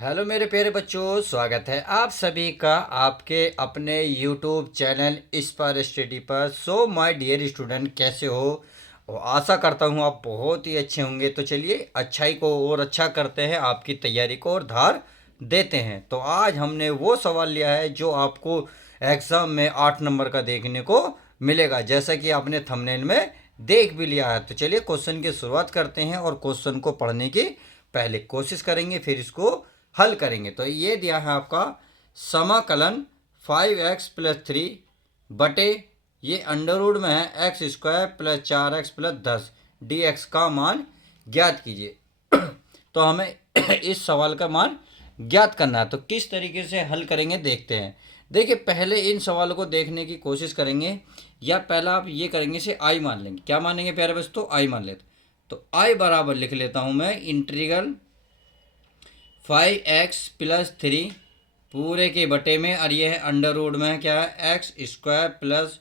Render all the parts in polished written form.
Hello मेरे प्यारे बच्चों, स्वागत है आप सभी का आपके अपने यूट्यूब चैनल इस स्टडी पर। सो माय डियर स्टूडेंट, कैसे हो? और आशा करता हूँ आप बहुत ही अच्छे होंगे। तो चलिए अच्छाई को और अच्छा करते हैं, आपकी तैयारी को और धार देते हैं। तो आज हमने वो सवाल लिया है जो आपको एग्ज़ाम में 8 नंबर का देखने को मिलेगा, जैसा कि आपने थंबनेल में देख भी लिया है। तो चलिए क्वेश्चन की शुरुआत करते हैं और क्वेश्चन को पढ़ने की पहले कोशिश करेंगे, फिर इसको हल करेंगे। तो ये दिया है आपका समाकलन 5x+3 बटे ये अंडर रूट में है x² + 4x+10 dx का मान ज्ञात कीजिए। तो हमें इस सवाल का मान ज्ञात करना है। तो किस तरीके से हल करेंगे देखते हैं। देखिए, पहले इन सवालों को देखने की कोशिश करेंगे, या पहला आप ये करेंगे से आई मान लेंगे। क्या मानेंगे प्यारे बच्चों? आई मान लेते। तो आई बराबर लिख लेता हूं मैं इंटीग्रल 5x+3 पूरे के बटे में, और ये है अंडर रूट में क्या है x² +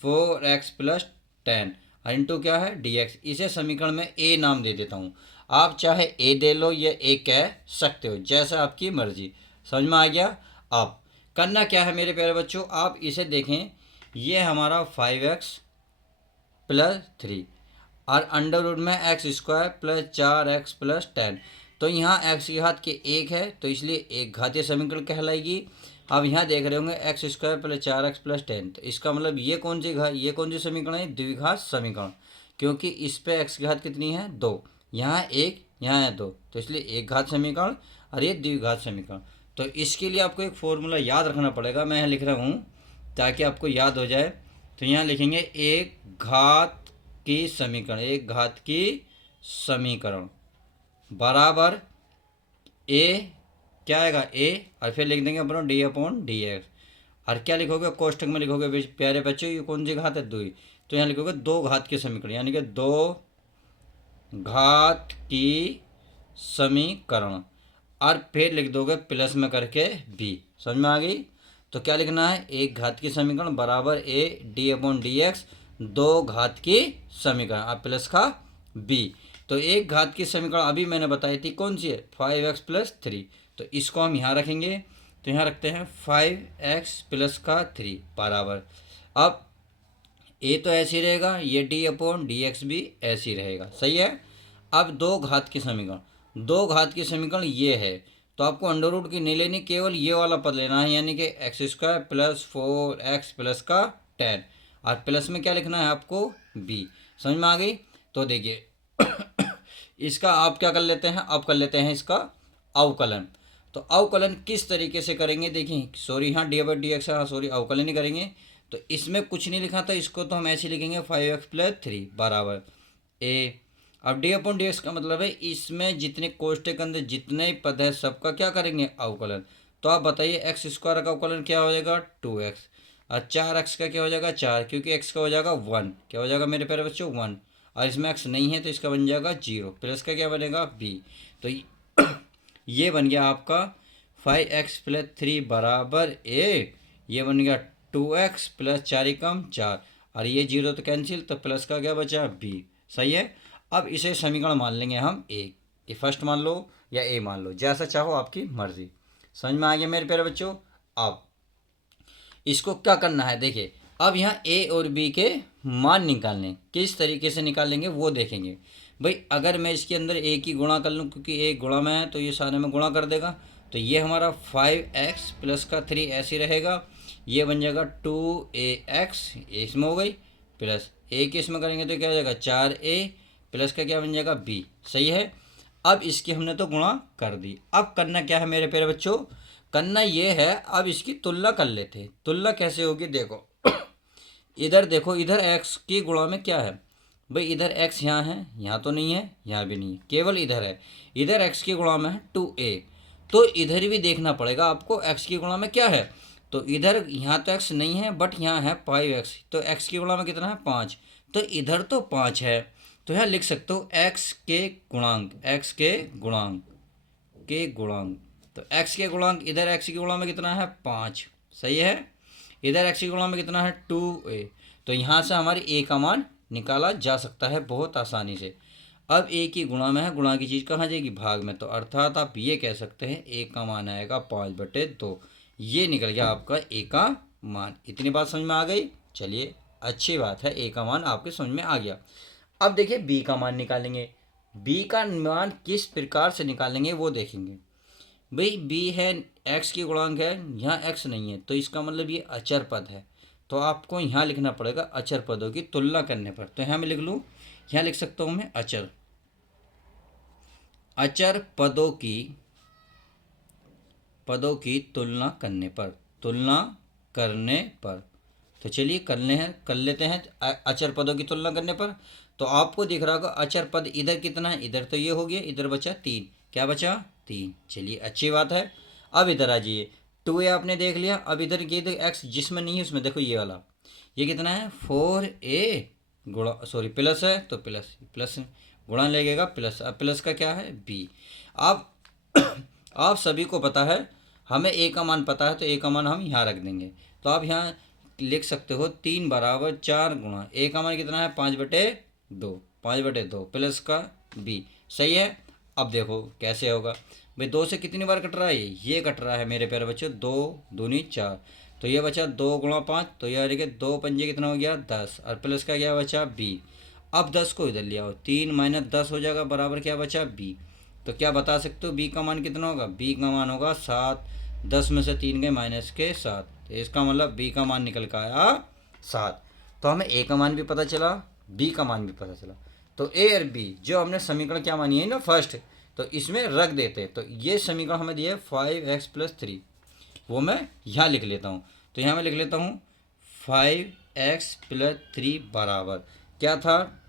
4x+10 और इंटू क्या है dx। इसे समीकरण में ए नाम दे देता हूँ। आप चाहे ए दे लो या ए कह सकते हो, जैसा आपकी मर्जी। समझ में आ गया? अब करना क्या है मेरे प्यारे बच्चों, आप इसे देखें। ये हमारा 5x+3 और अंडर रूट में x² + 4x+10। तो यहाँ x की घात के 1 है, तो इसलिए एक घातीय समीकरण कहलाएगी। अब यहाँ देख रहे होंगे x² + 4x+10, तो इसका मतलब ये कौन सी समीकरण है? द्विघात समीकरण, क्योंकि इस पे x की घात कितनी है? 2। यहाँ 1, यहाँ है 2, तो इसलिए एक घात समीकरण और ये द्विघात समीकरण। तो इसके लिए आपको एक फॉर्मूला याद रखना पड़ेगा, मैं यहाँ लिख रहा हूँ ताकि आपको याद हो जाए। तो यहाँ लिखेंगे एक घात की समीकरण बराबर ए, क्या आएगा? ए, और फिर लिख देंगे अपना d/dx। और क्या लिखोगे? कोष्टक में लिखोगे प्यारे बच्चों, ये कौन सी घात है? 2। तो यहाँ लिखोगे दो घात के समीकरण, यानी कि दो घात की समीकरण, और फिर लिख दोगे प्लस में करके बी। समझ में आ गई? तो क्या लिखना है? एक घात की समीकरण बराबर ए d/dx, दो घात की समीकरण और प्लस का बी। तो एक घात की समीकरण अभी मैंने बताई थी, कौन सी है? 5x+3। तो इसको हम यहाँ रखेंगे। तो यहाँ रखते हैं 5x+3 बराबर, अब ए तो ऐसे ही रहेगा, ये d/dx भी ऐसे ही रहेगा। सही है। अब दो घात की समीकरण ये है, तो आपको अंडर रूट की नहीं लेनी, केवल ये वाला पद लेना है, यानी कि x² + 4x+10, और प्लस में क्या लिखना है आपको? b। समझ में आ गई? तो देखिए इसका आप क्या कर लेते हैं, अब कर लेते हैं इसका अवकलन। तो अवकलन किस तरीके से करेंगे देखिए, सॉरी हाँ d/dx है, हाँ सॉरी, अवकलन ही करेंगे। तो इसमें कुछ नहीं लिखा था, इसको तो हम ऐसे लिखेंगे 5x+3 बराबर ए। अब d/dx का मतलब है इसमें जितने कोष्टक के अंदर जितने पद है सबका क्या करेंगे? अवकलन। तो आप बताइए x² का अवकलन क्या हो जाएगा? 2x, और 4x का क्या हो जाएगा? 4, क्योंकि x का हो जाएगा 1। क्या हो जाएगा मेरे प्यारे बच्चों? 1, और इसमें x नहीं है तो इसका बन जाएगा 0, प्लस का क्या बनेगा? b। तो ये बन गया आपका 5x+3 बराबर ए, ये बन गया 2x + 4 और ये 0 तो कैंसिल, तो प्लस का क्या बचा? b। सही है। अब इसे समीकरण मान लेंगे हम ए। ये फर्स्ट मान लो या ए मान लो, जैसा चाहो आपकी मर्जी। समझ में आ गया मेरे प्यारे बच्चों? अब इसको क्या करना है देखिए, अब यहाँ ए और बी के मान निकालने, किस तरीके से निकालेंगे वो देखेंगे। भाई अगर मैं इसके अंदर ए की गुणा कर लूँ, क्योंकि ए गुणा में है तो ये सारे में गुणा कर देगा, तो ये हमारा 5x+3 ऐसे रहेगा। ये बन जाएगा 2ax, इसमें हो गई, प्लस ए के इसमें करेंगे तो क्या हो जाएगा? 4a, प्लस का क्या बन जाएगा? b। सही है। अब इसकी हमने तो गुणा कर दी। अब करना क्या है मेरे प्यारे बच्चों? करना ये है, अब इसकी तुलना कर लेते हैं। तुलना कैसे होगी देखो इधर देखो, इधर x की गुणा में क्या है भाई? इधर x यहाँ है, यहाँ तो नहीं है, यहाँ भी नहीं है, केवल इधर है। इधर x की गुणा में है 2a, तो इधर भी देखना पड़ेगा आपको x की गुणा में क्या है। तो इधर यहाँ तो x नहीं है, बट यहाँ है 5x, तो x की गुणा में कितना है? 5, तो इधर तो 5 है। तो यहाँ लिख सकते हो x के गुणांक। तो x के गुणांक, इधर x की गुणा में कितना है? 5। सही है। इधर x की गुणा में कितना है? 2a। तो यहाँ से हमारी a का मान निकाला जा सकता है बहुत आसानी से। अब ए की गुणा में है, गुणा की चीज़ कहाँ जाएगी, भाग में। तो अर्थात आप ये कह सकते हैं ए का मान आएगा 5/2। ये निकल गया आपका ए का मान। इतनी बात समझ में आ गई। चलिए अच्छी बात है, ए का मान आपके समझ में आ गया। अब देखिए बी का मान निकालेंगे। बी का मान किस प्रकार से निकालेंगे वो देखेंगे। भाई बी है, एक्स की गुणांक है, यहाँ एक्स नहीं है, तो इसका मतलब ये अचर पद है। तो आपको यहाँ लिखना पड़ेगा अचर पदों की तुलना करने पर। तो यहाँ मैं लिख लूँ, यहाँ लिख सकता हूँ मैं अचर, अचर पदों की तुलना करने पर, तुलना करने पर। तो चलिए कर लेते हैं अचर पदों की तुलना करने पर। तो आपको दिख रहा होगा अचर पद इधर कितना है, इधर तो ये हो गया, इधर बचा 3। क्या बचा, 3। चलिए अच्छी बात है। अब इधर आ जाइए, 2a आपने देख लिया। अब इधर ये एक्स जिसमें नहीं है उसमें देखो ये वाला, ये कितना है 4a गुणा, सॉरी प्लस है तो प्लस प्लस गुणा लगेगा प्लस। अब प्लस का क्या है b। अब आप सभी को पता है, हमें ए का मान पता है, तो ए का मान हम यहाँ रख देंगे। तो आप यहाँ लिख सकते हो 3 = 4 गुणा ए का मान कितना है 5/2, 5/2 प्लस का बी। सही है। अब देखो कैसे होगा भाई, 2 से कितनी बार कट रहा है, ये कट रहा है मेरे प्यारे बच्चों, 2 दूनी 4। तो ये बचा 2 × 5, तो यह देखिए 2 पंजे कितना हो गया 10, और प्लस का क्या बचा बी। अब 10 को इधर लिया हो, 3 - 10 हो जाएगा, बराबर क्या बचा बी। तो क्या बता सकते हो बी का मान कितना होगा, बी का मान होगा 7। 10 में से 3 गए माइनस के 7, तो इसका मतलब बी का मान निकल कर आया 7। तो हमें ए का मान भी पता चला, बी का मान भी पता चला। तो ए और बी जो हमने समीकरण क्या मानी है ना फर्स्ट, तो इसमें रख देते। तो ये समीकरण हमें दिया है 5x + 3, वो मैं यहाँ लिख लेता हूँ। तो यहाँ मैं लिख लेता हूँ 5x + 3 बराबर क्या था,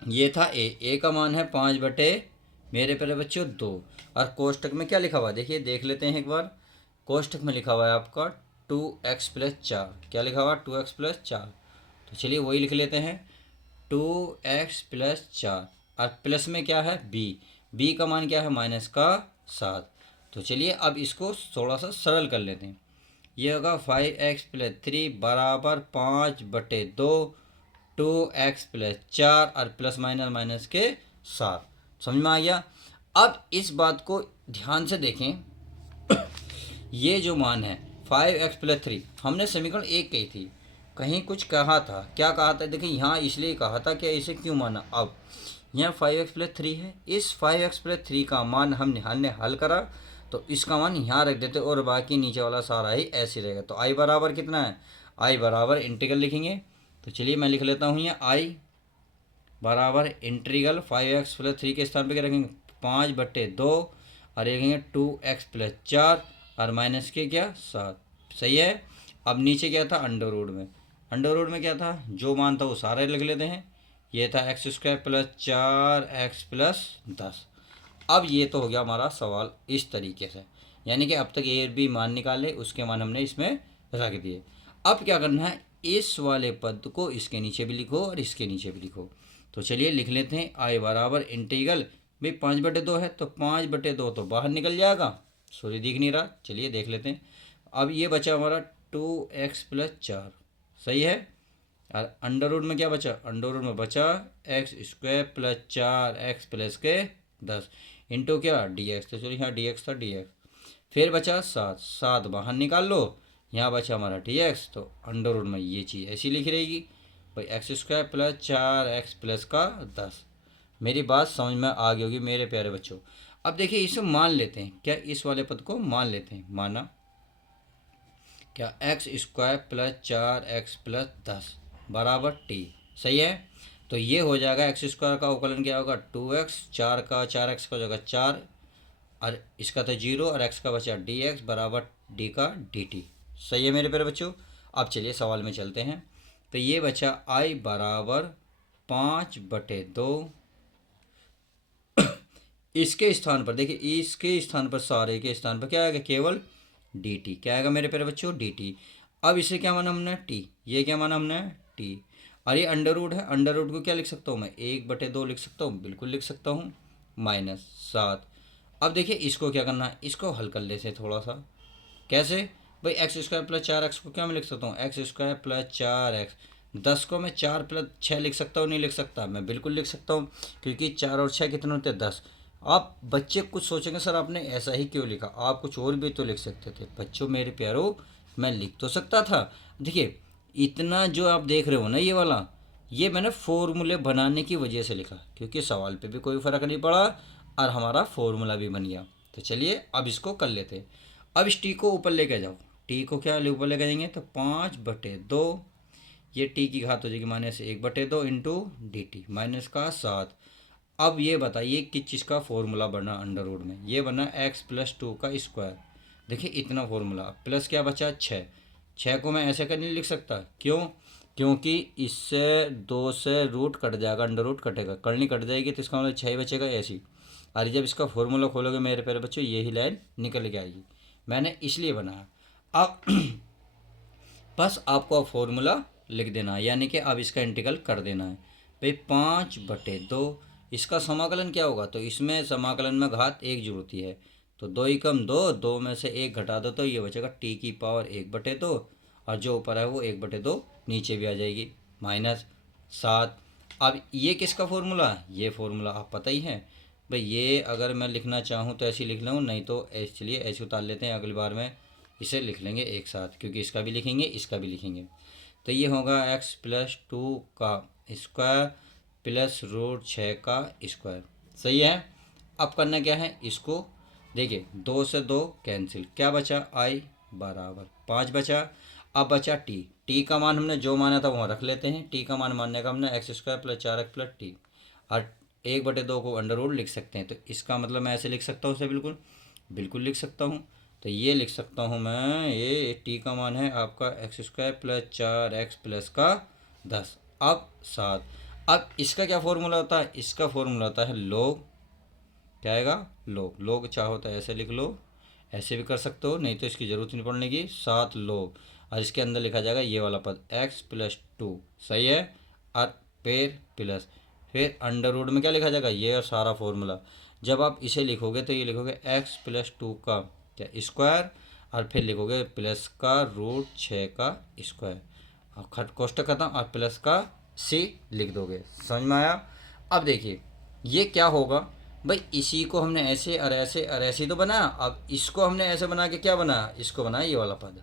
ये था ए का मान है 5/, मेरे प्यारे बच्चों 2। और कोष्टक में क्या लिखा हुआ है देखिए, देख लेते हैं एक बार। कोष्टक में लिखा हुआ है आपका 2x + 4। क्या लिखा हुआ है 2x + 4। तो चलिए वही लिख लेते हैं 2x + 4, और प्लस में क्या है बी का मान क्या है -7। तो चलिए अब इसको थोड़ा सा सरल कर लेते हैं। ये होगा 5x + 3 बराबर 5/2, 2x + 4 और प्लस माइनस माइनस के 7। समझ में आ गया। अब इस बात को ध्यान से देखें, ये जो मान है 5x + 3 हमने समीकरण 1 कही थी, कहीं कुछ कहा था, क्या कहा था देखिए, यहाँ इसलिए कहा था कि इसे क्यों माना। अब यहाँ 5x + 3 है, इस 5x + 3 का मान हमने हल करा, तो इसका मान यहाँ रख देते और बाकी नीचे वाला सारा ही ऐसे रहेगा। तो आई बराबर कितना है, आई बराबर इंटीग्रल लिखेंगे। तो चलिए मैं लिख लेता हूँ, ये आई बराबर इंटीग्रल 5x + 3 के स्थान पे क्या रखेंगे 5/2, और लिखेंगे 2x + 4 और माइनस के क्या 7। सही है। अब नीचे क्या था अंडर रूट में क्या था, जो मान था वो सारे लिख लेते हैं। ये था x² + 4x + 10। अब ये तो हो गया हमारा सवाल इस तरीके से, यानी कि अब तक ए और बी मान निकाले, उसके मान हमने इसमें रख दिए। अब क्या करना है, इस वाले पद को इसके नीचे भी लिखो और इसके नीचे भी लिखो। तो चलिए लिख लेते हैं, आई बराबर इंटीग्रल, भाई 5/2 है तो 5/2 तो बाहर निकल जाएगा, सॉरी दिख नहीं रहा, चलिए देख लेते हैं। अब ये बचा हमारा 2x + 4। सही है। और अंडर रूट में क्या बचा, अंडर रूट में बचा x² + 4x + 10 इंटू क्या dx। तो चलिए यहाँ dx था, dx फिर बचा 7 बाहर निकाल लो, यहाँ बचा हमारा dx। तो अंडर रूट में ये चीज़ ऐसी लिखी रहेगी भाई x² + 4x + 10। मेरी बात समझ में आ गई होगी मेरे प्यारे बच्चों। अब देखिए इसे मान लेते हैं, क्या इस वाले पद को मान लेते हैं, माना क्या x² + 4x + 10 बराबर t। सही है। तो ये हो जाएगा x² का अवकलन क्या होगा 2x, 4 का 4x का हो जाएगा 4, और इसका तो 0 और x का बचा dx बराबर d का dt। सही है मेरे प्यारे बच्चों। अब चलिए सवाल में चलते हैं। तो ये बचा I बराबर 5/2, इसके स्थान पर देखिए, इसके स्थान पर सारे के स्थान पर क्या आएगा केवल dt। क्या आएगा मेरे प्यारे बच्चों dt। अब इसे क्या माना हमने t, ये क्या माना हमने t, और ये अंडर रूट है, अंडर रूट को क्या लिख सकता हूँ मैं 1/2 लिख सकता हूँ, बिल्कुल लिख सकता हूँ, -7। अब देखिए इसको क्या करना है, इसको हल कर लेते हैं थोड़ा सा। कैसे भाई x² + 4x को क्या मैं लिख सकता हूँ x² + 4x, 10 को मैं 4 प्लस 6 लिख सकता हूँ, नहीं लिख सकता? मैं बिल्कुल लिख सकता हूँ, क्योंकि 4 और 6 कितने होते हैं? 10। आप बच्चे कुछ सोचेंगे सर आपने ऐसा ही क्यों लिखा, आप कुछ और भी तो लिख सकते थे। बच्चों मेरे प्यारों, मैं लिख तो सकता था। देखिए, इतना जो आप देख रहे हो ना, ये वाला, ये मैंने फॉर्मूले बनाने की वजह से लिखा, क्योंकि सवाल पे भी कोई फ़र्क नहीं पड़ा और हमारा फॉर्मूला भी बन गया। तो चलिए अब इसको कर लेते हैं। अब इस टी को ऊपर लेके जाओ। टी को क्या ऊपर लेके जाएंगे? तो 5/2, ये टी की घात हो जाएगी -1/2 इंटू डी टी, -7। अब ये बताइए किस चीज़ का फॉर्मूला बना अंडर रूट में? ये बना x+2 का स्क्वायर। देखिए इतना फॉर्मूला, प्लस क्या बचा? 6। 6 को मैं ऐसे कर नहीं लिख सकता, क्यों? क्योंकि इससे 2 से रूट कट जाएगा, अंडर रूट कटेगा, करनी कट जाएगी, तो इसका मतलब 6 बचेगा ऐसी। और जब इसका फॉर्मूला खोलोगे मेरे प्यारे बच्चों, यही लाइन निकल के आएगी। मैंने इसलिए बनाया। अब बस आपको अब फॉर्मूला लिख देना है, यानी कि अब इसका इंटीग्रल कर देना है। भाई 5/2, इसका समाकलन क्या होगा? तो इसमें समाकलन में घात 1 जुड़ती है, तो 2 ही कम 2, 2 में से 1 घटा दो तो ये बचेगा टी की पावर 1/2, और जो ऊपर है वो 1/2 नीचे भी आ जाएगी, -7। अब ये किसका फॉर्मूला है? ये फॉर्मूला आप पता ही है भाई। ये अगर मैं लिखना चाहूँ तो ऐसे लिख लूँ, नहीं तो ऐसे, चलिए ऐसे उतार लेते हैं, अगली बार में इसे लिख लेंगे एक साथ, क्योंकि इसका भी लिखेंगे इसका भी लिखेंगे। तो ये होगा x+2 का स्क्वायर प्लस √6 का स्क्वायर। सही है। अब करना क्या है? इसको देखिए, 2 से 2 कैंसिल, क्या बचा? i बराबर 5 बचा। अब बचा t। t का मान हमने जो माना था वहाँ रख लेते हैं। t का मान मानने का हमने x² + 4x + t, और 1/2 को अंडर रूट लिख सकते हैं। तो इसका मतलब मैं ऐसे लिख सकता हूँ, उसे बिल्कुल बिल्कुल लिख सकता हूँ। तो ये लिख सकता हूँ मैं, ये टी का मान है आपका x² + 4x + 10, अब 7। अब इसका क्या फॉर्मूला होता है? इसका फॉर्मूला होता है लोग, क्या आएगा? लोग। लोग चाहो तो ऐसे लिख लो, ऐसे भी कर सकते हो, नहीं तो इसकी ज़रूरत नहीं पड़ने की। 7 लोग, और इसके अंदर लिखा जाएगा ये वाला पद x+2, सही है। और प्लस फिर अंडर रूट में क्या लिखा जाएगा? ये और सारा फॉर्मूला। जब आप इसे लिखोगे तो ये लिखोगे x+2 का क्या स्क्वायर, और फिर लिखोगे प्लस का √6 का स्क्वायर, और खट कोष्टक खत्म, और प्लस का c लिख दोगे। समझ में आया? अब देखिए ये क्या होगा भाई, इसी को हमने ऐसे और ऐसे और ऐसे तो बनाया, अब इसको हमने ऐसे बना के क्या बनाया? इसको बनाया ये वाला पद।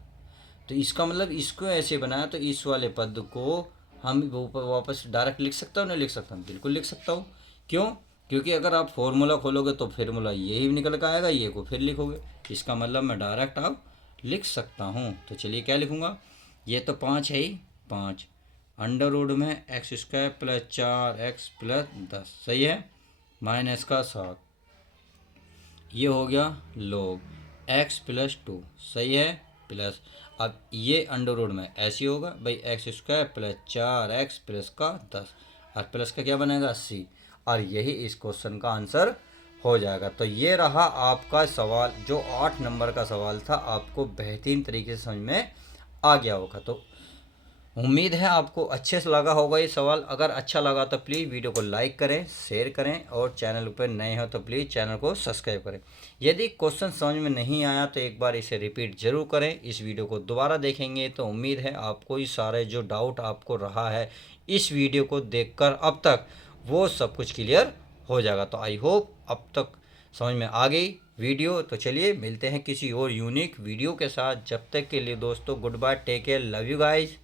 तो इसका मतलब इसको ऐसे बनाया, तो इस वाले पद को हम वापस डायरेक्ट लिख सकता हूँ, नहीं लिख सकता हूँ? बिल्कुल लिख सकता हूँ। क्यों? क्योंकि अगर आप फॉर्मूला खोलोगे तो फॉर्मूला यही निकल कर आएगा, ये को फिर लिखोगे, इसका मतलब मैं डायरेक्ट आप लिख सकता हूँ। तो चलिए क्या लिखूँगा? ये तो 5 है ही, 5 अंडर रूट में x² + 4x + 10, सही है, -7। ये हो गया log x+2, सही है, प्लस। अब ये अंडर रूट में ऐसे होगा भाई, x² + 4x + 10, और प्लस का क्या बनेगा? c, और यही इस क्वेश्चन का आंसर हो जाएगा। तो ये रहा आपका सवाल, जो 8 नंबर का सवाल था, आपको बेहतरीन तरीके से समझ में आ गया होगा। तो उम्मीद है आपको अच्छे से लगा होगा ये सवाल। अगर अच्छा लगा तो प्लीज़ वीडियो को लाइक करें, शेयर करें, और चैनल पर नए हो तो प्लीज़ चैनल को सब्सक्राइब करें। यदि क्वेश्चन समझ में नहीं आया तो एक बार इसे रिपीट ज़रूर करें। इस वीडियो को दोबारा देखेंगे तो उम्मीद है आपको ये सारे जो डाउट आपको रहा है इस वीडियो को देखकर अब तक, वो सब कुछ क्लियर हो जाएगा। तो आई होप अब तक समझ में आ गई वीडियो। तो चलिए मिलते हैं किसी और यूनिक वीडियो के साथ। जब तक के लिए दोस्तों, goodbye, take care, love you guys.